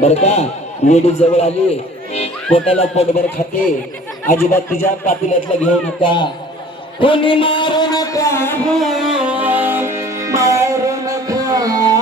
बर का लेडीज जवळ आली पोटाला पोटभर खाते अजिबात तिच्या पातेल्यातला घेऊ नका कोणी मारू नका मारू नका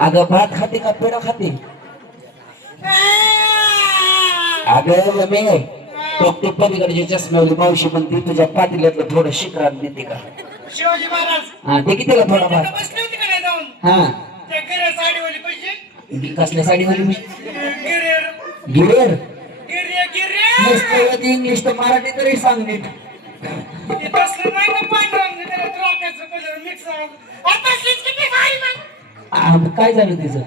अगं भात खाते का पेढा खाते अगं मी तो पलीकडे चष्म्यावली मावशी म्हणते तुझ्या पातेल्यातलं थोडं शिकरात देते का शिवाजी महाराज हा ते किती थोडा भात बसले होते का नाही जाऊन हा त्या गिऱ्या साडीवाली पैसे कसल्या साडीवाली गिरेर गिरेर गिर्या गिर्या इंग्लिश तर मराठी तरी सांग नीट ते तसलं नाही ना पांढरं त्याला ड्रॉकेचं कलर मिक्स आता किती भारी मग काय झालं तिचं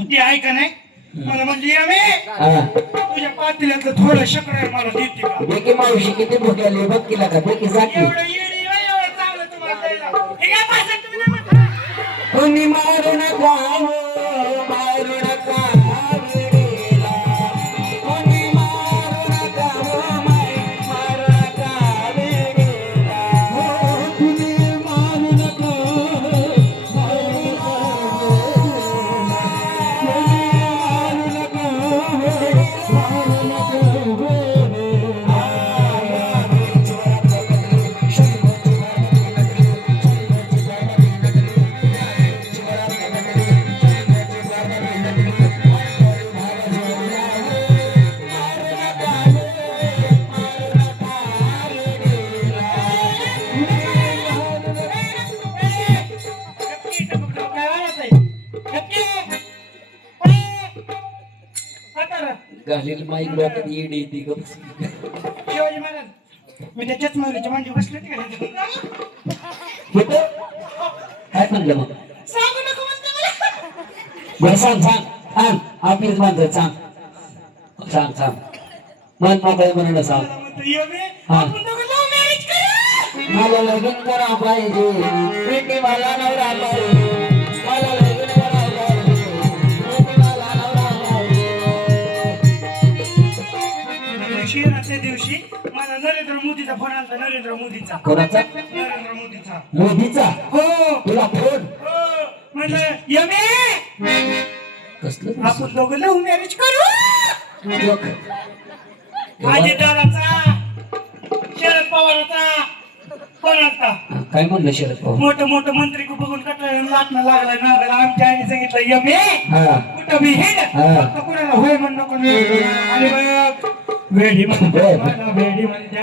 ती आहे का नाही मला म्हणजे आम्ही तुझ्या पातेल्यातलं थोडं शक्कर मला देते का देखी मावशी किती भुक्याले बघ केला का देखी जाती एवढं येडी एवढं चांगलं तुम्हाला द्यायला हे काय पाहिजे तुम्ही नाही म्हणता कोणी मारू नका मारू नका हाताला घालील माईक डोक्यात येडी ती शिवाजी महाराज मी त्याच्याच मुलीच्या मांडी बसले कुठं काय म्हणलं मग सांगू नको म्हणते मला. बरं सांग सांग सांग आपलीच माणसं सांग सांग सांग मन मोकळे म्हणून सांग मला म्हणतो, ये बे, हा. आपण दोघं love marriage करू. मला लग्न करा पाहिजे बेटी मला नवरा पाहिजे मला लग्न करा पाहिजे बेटी मला नवरा पाहिजे शिवरात्रीच्या दिवशी मला नरेंद्र मोदीचा फोन आला. नरेंद्र मोदीचा कोणाचा नरेंद्र मोदीचा मोदीचा हो तुला फोन हो म्हटलं यमे कसलं आपण दोघं लव्ह मॅरेज करू. लोक अजितदादाचा शरद पवाराचा कोणाचा काय म्हणलं शरद पवार मोठं मोठं मंत्री बघून कटळ्याला लाटणं लागलाय नागाला. आमच्या आईने सांगितलं यमे हा कुठं बी हे फक्त कोणाला होय म्हण नको. आणि बघ वेडी म्हणतात मला वेडी म्हणतात.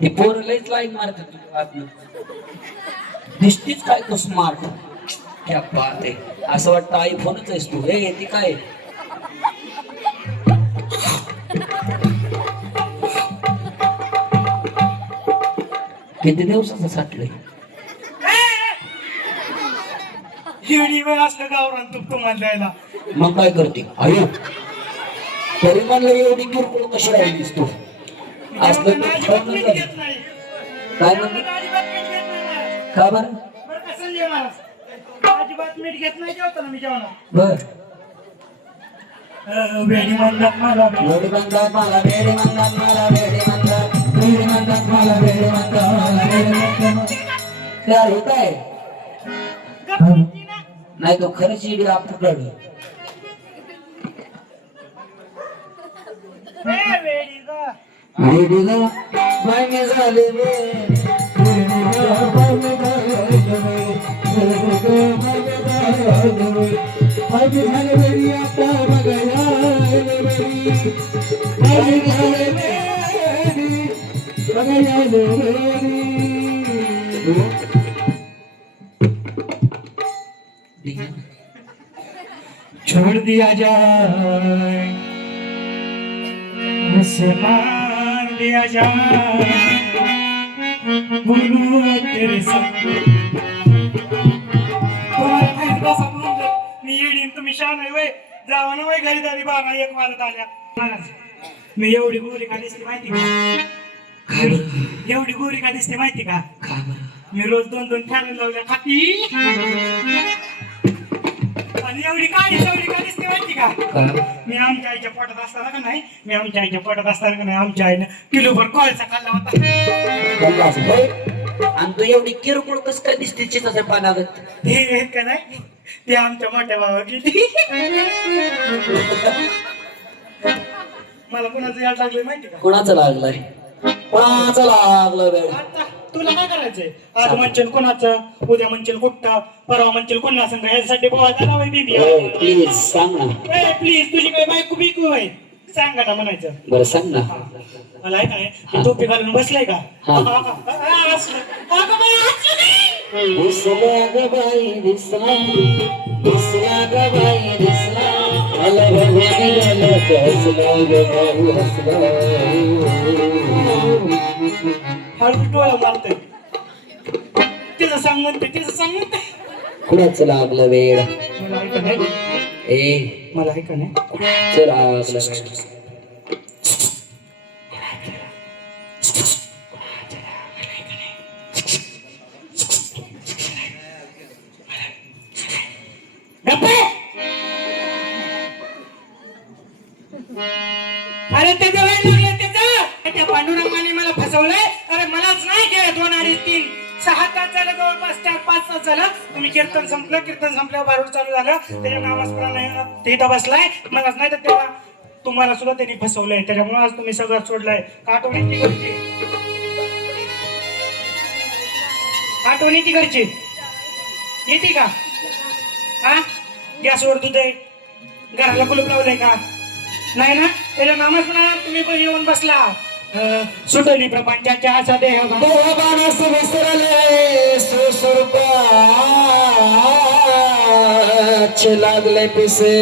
ते पोरं लईच लाईन मारतात तुझ्या आतनं. दिसतीच काय तू स्मार्ट क्या बात आहे असं वाटतं आयफोनच आहेस तू हे ती काय किती दिवसाचं साठलंय येडी वेळ असलं गावरान तूप तुम्हाला द्यायला. मग काय करते अयो तरी म्हणलं एवढी किरकोळ कशी राहिलीस तू असलं जेवणाला तर अजिबात खाऊन मीठ जा. घेत नाही. काय म्हणली जेवणाला अजिबात मीठ घेत नाही महाराज. का बरं बरं का संजय महाराज अजिबात मीठ घेत नाही जेवताना मी जेवणात. बर वेडी म्हणतात मला वेडी म्हणतात मला वेडी म्हणतात मला वेडी म्हणतात वेडी म्हणतात मला वेडी म्हणतात मला वेडी म्हणतात काय होत आहे गप्पी ना. नाही तो खरंच इडी आपल्याकडं वेडी ग वेडी ग मागे झाले रे वेडी ग मागे झाले रे वेडी ग मागे झाले रे मागे झाले वेडी आता बघायला वेडी मागे झाले वेडी बघायला वेडी छोड़ दिया जाए उसे मार दिया जाए बोलू तेरे संग. तुम्हाला माहिती का समजलं? मी येडीन तुम्ही शान आहे वय जावा ना वय घरी दारी 12-1 वाजत आल्या. महाराज मी एवढी गोरी का दिसते माहिती का? एवढी गोरी का दिसते माहिती का? मी रोज 2-2 फॅन लावल्या खाती आणि एवढी काळी सवरी का दिसते माहिती का? मी आमच्या आईच्या पोटात असताना का नाही आमच्या आईनं किलोभर कोळसा खाल्ला होता. आणि तू एवढी किरकोळ कस काय दिसते चिताच्या पानागत हे का नाही ते आमच्या मोठ्या भावा गेली. मला कोणाचं याड लागलं माहिती का? कोणाचं लागलाय कोणाचं लागलं वेळ आता तुला काय करायचंय? आज म्हणशील कोणाचं, उद्या म्हणशील कुठं, परवा म्हणशील कोणा संग. यासाठी बोलायला ना वय बीबी प्लीज सांग ना प्लीज तुझी काय बायको बिकू आहे सांगा ना म्हणायचं. बरं सांग ना मला आहे काय ते टोपी घालून बसलाय का? हा. दिसला ग बाई दिसला दिसला ग बाई दिसला मला भगवान गेला हसला ग बाई हसला हळू डोळा मारतोय तिचं सांग म्हणते कुणाचं लागलं वेळ मला आहे का नाही ए मला आहे का नाही चल लागलं अरे त्याचं वेळ लागलं त्याचं त्या पांडुरंगाने मला फसवलंय. अरे मलाच नाही गेलं 2, 2.5, 3, 6 तास झालं जवळपास 4-5 तास झालं. तुम्ही कीर्तन संपल्यावर बारूड चालू झालं त्याच्या नामस्मरण ते इथं बसलाय मलाच नाही तर तेव्हा तुम्हाला सुद्धा त्यांनी फसवलंय. त्याच्यामुळे आज तुम्ही सगळं सोडलंय. आठवणीची घरची येते का? हा गॅसवर दूध आहे घराला कुलूप लावलंय का? नाही ना त्याच्या नामच म्हणा तुम्ही पण येऊन बसला सुटली प्रपंचाच्या असा देह देवाबाणास विसरले सुस्वरूपाचे लागले पिसे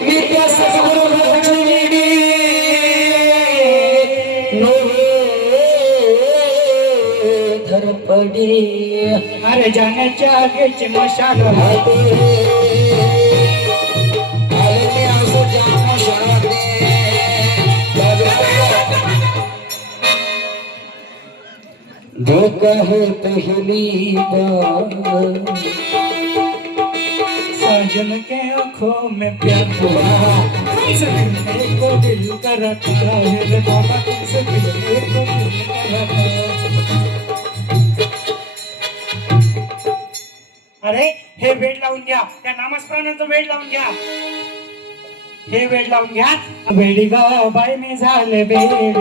मी त्या सद्गुरु लक्ष्मी नोहे धरपडी अरे जाण्याच्या आगेचे मशाल धोखा है पहली बार साजन के आंखों में प्यार हुआ तुमसे मिलने को दिल करता है रे बाबा तुमसे मिलने को दिल करता अरे हे वेळ लावून घ्या त्या नामस्मरणाचं वेळ लावून घ्या हे वेळ लावून घ्या वेडी गा बाई मी झाले बेडी